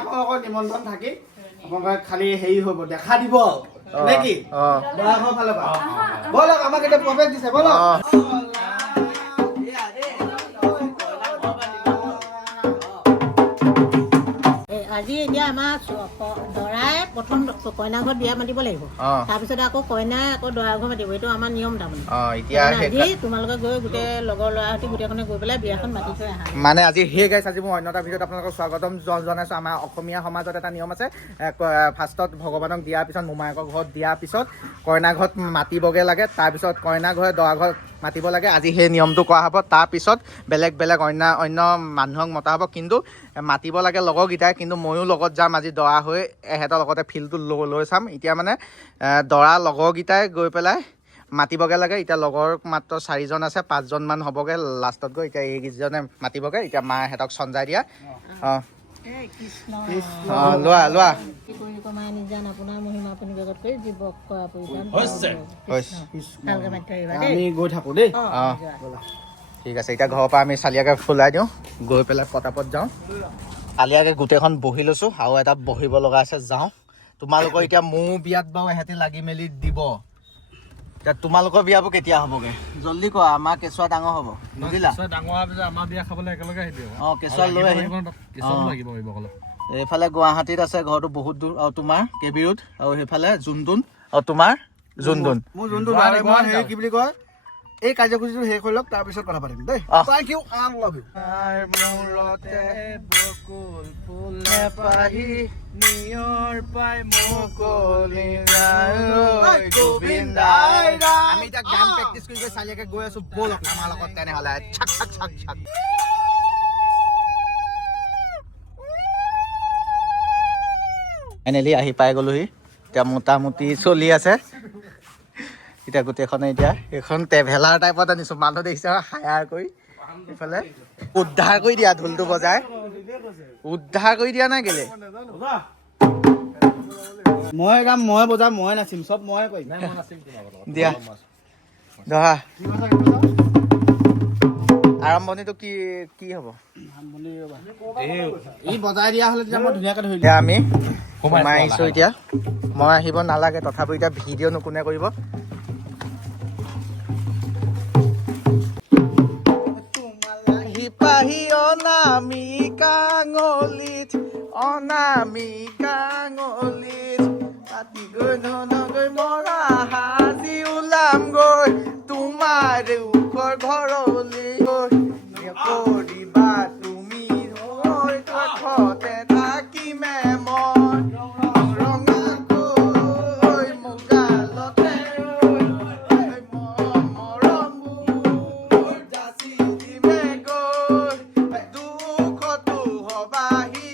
আপোনালোকৰ নিমন্ত্ৰণ থাকি আপোনালোকে খালি হেৰি হ'ব দেখা দিব নেকি দৰা ঘৰ ফালৰ পৰা বলক আমাক এতিয়া প্ৰৱেশ দিছে বলক আজি এতিয়া আমাৰ দৰাই প্ৰথম কইনা ঘৰত বিয়া মাতিব লাগিব তাৰপিছত আকৌ কইনাই আকৌ দৰা ঘৰ মাতিব এইটো আমাৰ নিয়ম তাৰমানে আজি তোমালোকে গৈ গোটেই লগৰ ল'ৰাহঁতি গোটেইখনে গৈ পেলাই বিয়াখন মাতি থৈ আহা মানে আজি সেই গাইছ আজি মই অন্য এটা ভিডিঅ'ত আপোনালোকক স্বাগতম জনাইছোঁ আমাৰ অসমীয়া সমাজত এটা নিয়ম আছে ফাৰ্ষ্টত ভগৱানক দিয়াৰ পিছত মোমায়েকৰ ঘৰত দিয়াৰ পিছত কইনা ঘৰত মাতিবগৈ লাগে তাৰপিছত কইনা ঘৰে দৰা ঘৰত মাতিব লাগে আজি সেই নিয়মটো কৰা হ'ব তাৰপিছত বেলেগ বেলেগ অন্য মানুহক মতা হ'ব কিন্তু মাতিব লাগে লগৰকেইটাই কিন্তু ময়ো লগত যাম আজি দৰা হৈ এহেঁতৰ লগতে ফিল্ডটো লৈ চাম এতিয়া মানে দৰা লগৰকেইটাই গৈ পেলাই মাতিবগৈ লাগে এতিয়া লগৰ মাত্ৰ 4জন আছে 5জনমান হ'বগৈ লাষ্টত গৈ এতিয়া এইকেইজনে মাতিবগৈ এতিয়া মা এহেঁতক চঞ্জাই দিয়া লোৱা লোৱা আপোনাৰ মহিমা আপুনি বেগত কৰি জীৱক আমি গৈ থাকোঁ দেই ঠিক আছে এতিয়া ঘৰৰ পৰা আমি চালিয়াকৈ ফুলাই দিওঁ গৈ পেলাই পটাপট যাওঁ চালিয়াকৈ গোটেইখন বহি লৈছোঁ আৰু এটা বহিব লগা আছে যাওঁ তোমালোকৰ এতিয়া মোৰ বিয়াত বাৰু এহেঁতি লাগি মেলি দিব এতিয়া তোমালোকৰ বিয়াবোৰ কেতিয়া হ'বগৈ জল্দি কোৱা আমাৰ কেঁচুৱা ডাঙৰ হ'ব বুজিলা ডাঙৰ হোৱাৰ পিছত আমাৰ বিয়া খাবলৈ একেলগে আহিব কেঁচুৱা লৈ আহিম এইফালে গুৱাহাটীত আছে ঘৰটো বহুত দূৰ আৰু তোমাৰ কেবিৰোড আৰু সেইফালে জুনদুন আৰু তোমাৰ জুনদুন মোৰ জুনদুন মই হেৰি কি বুলি কয় এই কাৰ্যসূচীটো শেষ হৈ লওক তাৰপিছত কথা পাতিম দেই thank you I love you মূৰতে বকুল ফুলে পাহি নিয়ৰ পাই মুকলি গোবিন্দাই আমি এতিয়া গান প্ৰেক্টিচ কৰি চালিয়াকে গৈ আছো ব'লক আমাৰ লগত তেনেহ'লে ছাক ছাক ছাক ছাক ফাইনেলি আহি পাই গ'লোহি এতিয়া মোটামুটি চলি আছে এতিয়া গোটেইখনে এতিয়া এইখন ট্ৰেভেলাৰ টাইপত আনিছোঁ মানুহ দেখিছে হায়াৰ কৰি এইফালে উদ্ধাৰ কৰি দিয়া ঢোলটো বজাই উদ্ধাৰ কৰি দিয়া নাই কেলে মই গাম মই বজাম মই নাচিম চব মই কৰিম দিয়া দহা আৰম্ভণিটো কি কি হ'ব ই বজাই দিয়া হ'লে তেতিয়া মই ধুনীয়াকৈ ধৰি এতিয়া আমি সোমাই আহিছোঁ এতিয়া মই আহিব নালাগে তথাপি এতিয়া ভিডিঅ' কোনে কৰিব পাহি অনামিকা কাঙলিত পাতি গৈ ধনগৈ মৰা সাজি ওলাম গৈ তোমাৰ ওখৰ ঘৰলৈ কৰিবা তুমি হৈ কাষতে থাকিমে মই ৰঙাকৈ মুগালতে মৰমবোৰ যাচি দিমে গৈ দুখতো হবাহি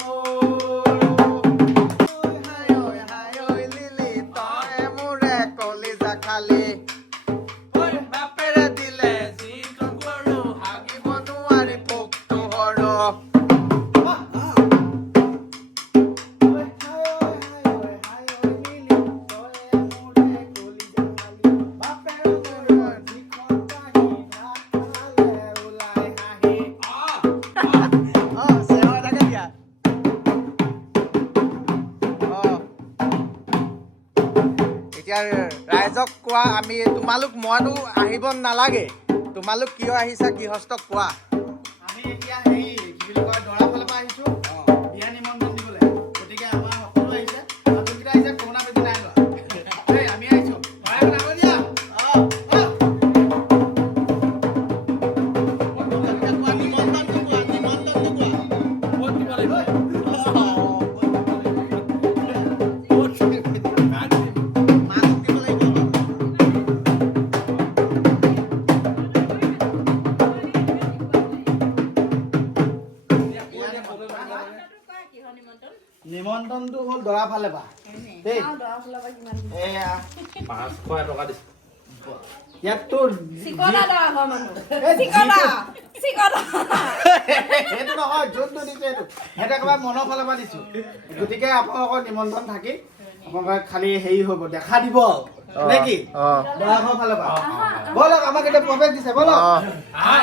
মোৰ হাই লিলি তই মোৰে কলিজা খালি বাপেৰে দিলে যিখন গৰু হাগিব নোৱাৰি পোকটো হৰ এতিয়া ৰাইজক কোৱা আমি তোমালোক মইতো আহিব নালাগে তোমালোক কিয় আহিছা গৃহস্থক কোৱা আমি এতিয়া হেৰি কি বুলি কয় দৰা ফালৰ পৰা আহিছোঁ বিয়া নিমন্ত্ৰণ দিবলৈ গতিকে আমাৰ সকলো আহিছে যোনকেইটা আহিছে কৰোণা বেজি নাই লোৱা দেই আমি আহিছোঁ নিমন্ত্ৰণটো হ'ল দৰা ফালে পৰা দেই এয়া 500 টকা দিছে ইয়াততো সেইটো নহয় যোনটো দিছে সেইটো সেইটো একেবাৰে মনৰ ফালৰ পৰা দিছোঁ গতিকে আপোনালোকৰ নিমন্ত্ৰণ থাকি আপোনালোকে খালি হেৰি হ'ব দেখা দিব নে কি দৰা ঘৰ ফালৰ পৰা বলক আমাক এতিয়া প্ৰৱেশ দিছে বলক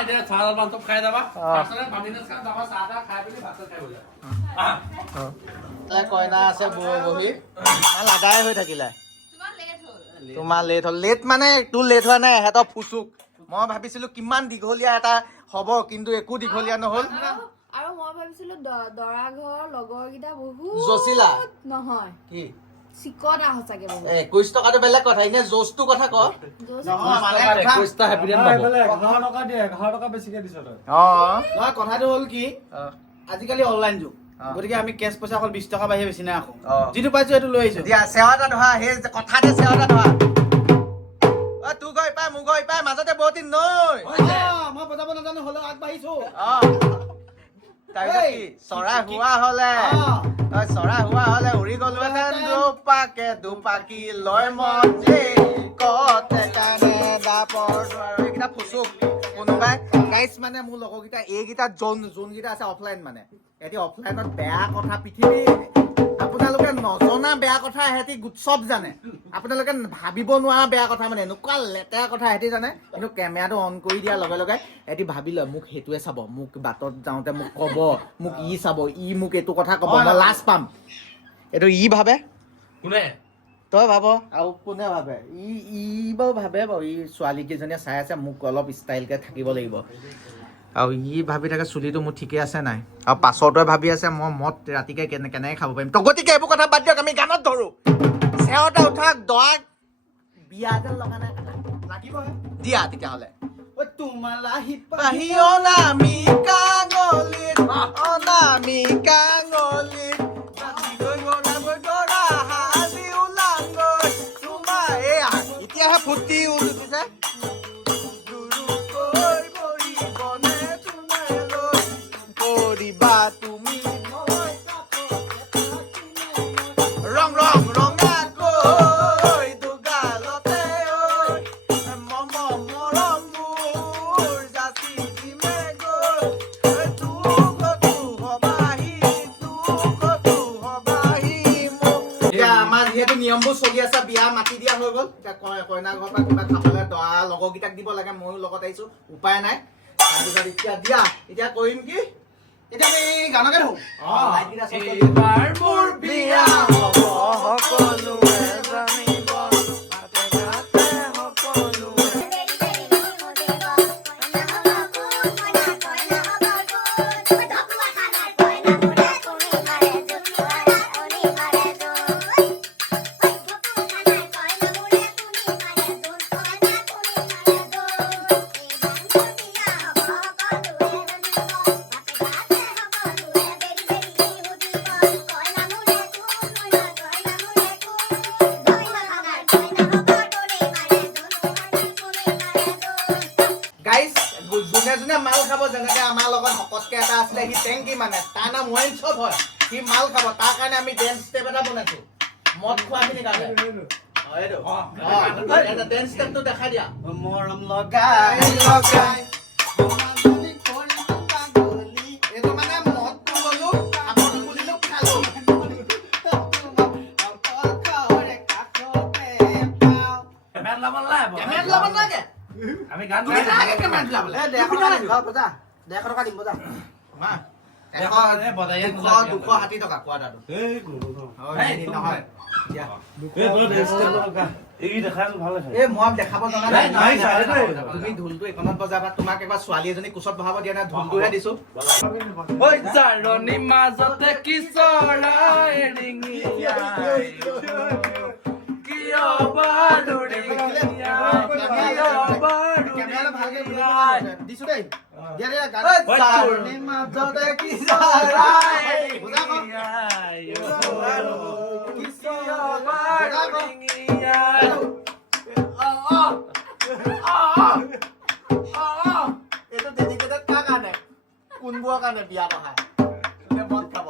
এতিয়া চাহ জলপান চব খাই যাবা তাৰপিছতে বামিনে যাবা চাহ তাহ খাই পিনি ভাত খাই বলে কইনা আছে বহি লাদাই হৈ থাকিলে তোমাৰ লেট হ'ল লেট মানে তোৰ লেট হোৱা নাই এহেঁতৰ ফুচুক মই ভাবিছিলো কিমান দীঘলীয়া এটা হ'ব কিন্তু একো দীঘলীয়া নহ'ল আৰু মই ভাবিছিলো দৰা ঘৰ লগৰকেইটা বহুত জচিলা নহয় কি চিকটা সঁচাকে বহুত 21 টকাটো বেলেগ কথা এনে জোচটো কথা ক নহয় মানে 21টা হেপি ডেন পাব 11 টকা দিয়ে 11 টকা বেছিকে দিছ তই নহয় কথাটো হ'ল কি আজিকালি অনলাইন যুগ গতিকে আমি কেছ পইচা অকল 20 টকা বাহিৰে বেছি নাই আকৌ যিটো পাইছো সেইটো লৈ আহিছো দিয়া সেৱা এটা ধৰা সেই কথাতে সেৱা এটা ধৰা তোৰ গৈ পাই মোৰ গৈ পাই মাজতে বহুত দিন নৈ মই বজাব নাজানো হ'লেও আগবাঢ়িছো তাৰপিছত কি চৰা হোৱা হলে চৰা হোৱা হলে উৰি গলোহেঁতেন দুপাকি লয় মজি কতে কানে দাপৰ আৰু এইকেইটা ফুচুক কোনোবাই গাইছ মানে মোৰ লগৰকেইটা এইকেইটা যোনকেইটা আছে অফলাইন মানে এহেঁতি অফলাইনত বেয়া কথা পৃথিৱী আপোনালোকে নজনা বেয়া কথা এহেঁতি চব জানে আপোনালোকে ভাবিব নোৱাৰা বেয়া কথা মানে এনেকুৱা লেতেৰা কথা এহেঁতি জানে কিন্তু কেমেৰাটো অন কৰি দিয়াৰ লগে লগে এহেঁতি ভাবি লয় মোক সেইটোৱে চাব মোক বাটত যাওঁতে মোক ক'ব মোক ই চাব ই মোক এইটো কথা ক'ব মই লাজ পাম এইটো ই ভাবে কোনে তই ভাব আৰু কোনে ভাবে ই বাৰু ভাবে বাৰু ই ছোৱালীকেইজনীয়ে চাই আছে মোক অলপ ষ্টাইলকৈ থাকিব লাগিব আৰু ই ভাবি থাকে চুলিটো মোৰ ঠিকে আছে নাই আৰু পাছৰটোৱে ভাবি আছে মই মদ ৰাতিকে কেনেকৈ খাব পাৰিম তো গতিকে এইবোৰ কথা বাদ দিয়ক আমি গানত ধৰোঁ চেৱটা উঠাক দৰাক বিয়া যেন লগা নাই লাগিবহে দিয়া তেতিয়াহ'লে তোমালাহি পাহি অনামি কাঙলিত অনামি কাঙলিত এতিয়াহে ফুটি উঠিছে তুমি ৰং ৰং ৰঙাকৈ দুগালতে মম মৰম মোৰ জাতি দিমে গৈ দুখতো হবাহি মোক এতিয়া আমাৰ যিহেতু নিয়মবোৰ চলি আছে বিয়া মাতি দিয়া হৈ গ'ল এতিয়া কইনা ঘৰৰ পৰা কিবা খাবলৈ দৰা লগৰকেইটাক দিব লাগে ময়ো লগত আহিছো উপায় নাই তাৰপিছত এতিয়া দিয়া এতিয়া কৰিম কি এতিয়া আমি গানকে ধৰো এইবাৰ মোৰ বিয়া হ'ব সকলোৱে জানিব ঘাটে ঘাটে সকলোৱে যোনে মাল খাব যেনেকে আমাৰ লগত শকতকে এটা আছিলে সি টেংকি মানে তাৰ নাম ৱাইন শ্বপ হয় সি মাল খাব তাৰ কাৰণে আমি ডেন্স ষ্টেপ এটা বনাইছো মদ খোৱাখিনি কাৰণে ডেন্স ষ্টেপটো দেখাই দিয়া মৰম লগাই লগাই এইটো মানে মদটো ললো কাপোৰটো খুলিলো খালো আমি গান তুমি ঢোলটো এইখনত বজাবা তোমাক এবাৰ ছোৱালী এজনী কোচত বহাব দিয়া নাই ঢোলটোহে দিছো মাজতে দিছো দেই এইটো ডেডিকেটেড কাৰ কাৰণে কোনবোৰৰ কাৰণে বিয়া পঢ়া মদ খাব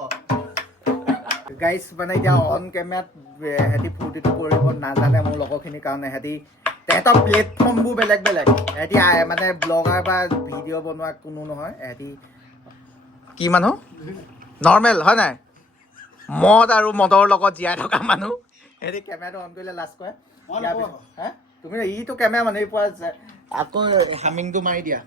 গাইজ মানে এতিয়া অন কেমেৰাত সিহঁতি ফূৰ্তিটো কৰিব নাজানে মোৰ লগৰখিনিৰ কাৰণে তেহেঁতৰ প্লেটফৰ্মবোৰ বেলেগ বেলেগ সিহঁতি মানে ব্লগাৰ বা ভিডিঅ' বনোৱা কোনো নহয় সিহঁতি কি মানুহ নৰ্মেল হয় নাই মদ আৰু মদৰ লগত জীয়াই থকা মানুহ সিহঁতি কেমেৰাটো অন কৰিলে লাজ কৰে মই ইয়াৰ নকওঁ। পিছত হে তুমি ইটো কেমেৰা মানুহ পোৱা যায় আকৌ হামিংটো মাৰি দিয়া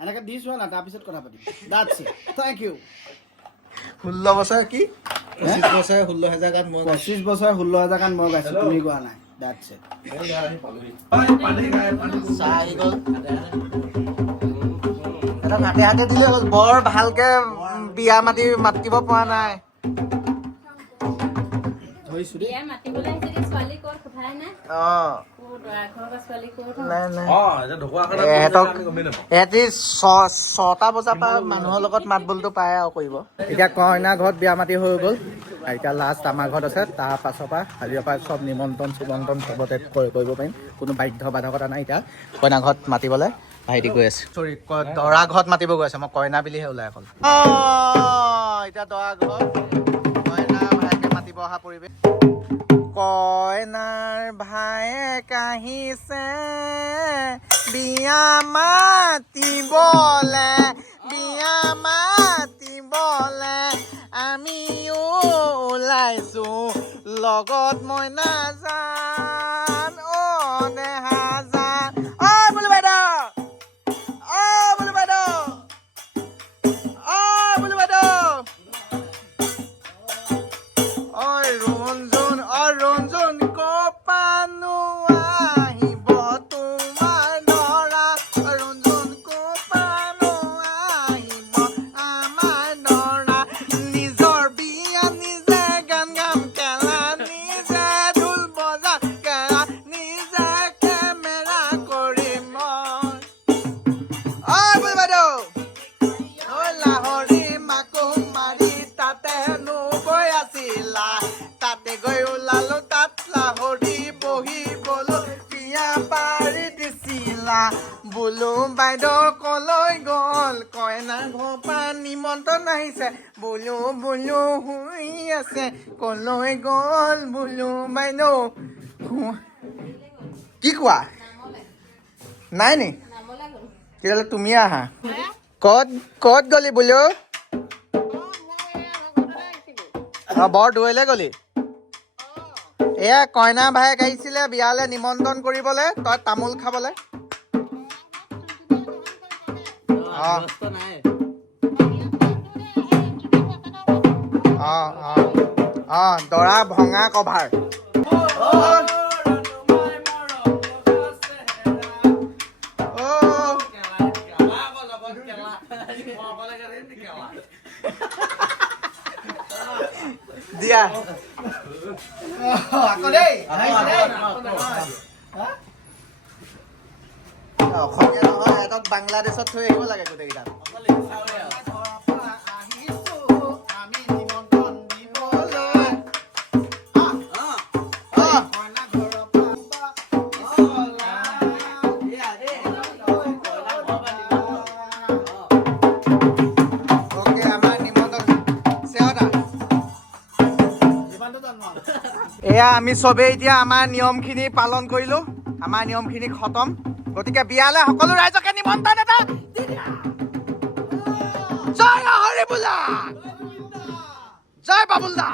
এনেকে দি চোৱা না তাৰপিছত কথা পাতিম that's it thank you 16 বছৰ কি 25 বছৰ 16,000 গান মই 25 বছৰ 16,000 গান মই গাইছো তুমি গোৱা নাই that's it চাহ আহি গ'ল এটা হাতে হাতে দিলে হ'ল বৰ ভালকে বিয়া মাতিব পৰা নাই ধৰিছো বিয়া মাতিবলৈ আহিছে ছোৱালী ক'ত সোধাই নাই অঁ ছোৱালী ক'ত নাই নাই অ এতিয়া ঢকুৱা খানা এহেঁতি 6টা বজাৰ পৰা মানুহৰ লগত মাত বোলটো পায় আৰু কৰিব এতিয়া কইনা ঘৰত বিয়া মাতি হৈ গ'ল এতিয়া লাষ্ট আমাৰ ঘৰত আছে তাৰ পাছৰ পৰা আজিৰ পৰা চব নিমন্ত্ৰণ চবতে কৰিব পাৰিম কোনো বাধ্যবাধকতা নাই এতিয়া কইনা ঘৰত মাতিবলৈ ভাইটি গৈ আছে চৰি দৰা ঘৰত মাতিব গৈ আছে মই কইনা বুলিহে ওলাই অকল এতিয়া দৰা ঘৰত কইনা ভাইকে মাতিব অহা পৰিৱেশ কইনাৰ ভায়েক আহিছে বিয়া মাতিবলে আমিও ওলাইছো লগত মই নাযান নেহাজান বোলো বাইদেউ বোলো বাইদেউ বোলো বাইদেউ ৰঞ্জন কপানো আহিব তোমাৰ দৰা ৰঞ্জন কপানো আহিব আমাৰ দৰা নিজৰ বিয়া নিজে গান গাম কেলা নিজে ঢোল বজা কেলা নিজে কেমেৰা কৰিম মই বোলো বাইদেউ লাহৰি মাকো মাৰি তাতে গৈ আছিলা তাতে গৈ ওলালো তাত লাহৰি বহি বলো বিয়া পাৰি দিছিলা বোলো বাইদেউ কলৈ গ'ল কইনা ঘৰ পৰা নিমন্ত্ৰণ আহিছে বোলো শুই আছে কলৈ গ'ল বোলো বাইদেউ কি কোৱা নাই নি তেতিয়াহ'লে তুমি আহা ক'ত গলি বোলো বৰ দূৰলৈ গলি এয়া কইনা ভায়েক আহিছিলে বিয়ালে নিমন্ত্ৰণ কৰিবলৈ তই তামোল খাবলৈ দৰা ভঙা কভাৰ দিয়া আকৌ দেই অসমীয়া নহয় এটাক বাংলাদেশত থৈ আহিব লাগে গোটেইকেইটা আমি নিমন্ত্ৰণ দিবলৈ কইনা ঘৰৰ ওকে আমাৰ নিমন্ত্ৰণ চেহতা যিমানটো জানো আৰু এয়া আমি চবেই এতিয়া আমাৰ নিয়মখিনি পালন কৰিলো আমাৰ নিয়মখিনি খতম গতিকে বিয়ালে সকলো ৰাইজকে নিমন্ত্ৰণ এটা দি দিয়া জয় হৰি বোলা জয় বাবুল দা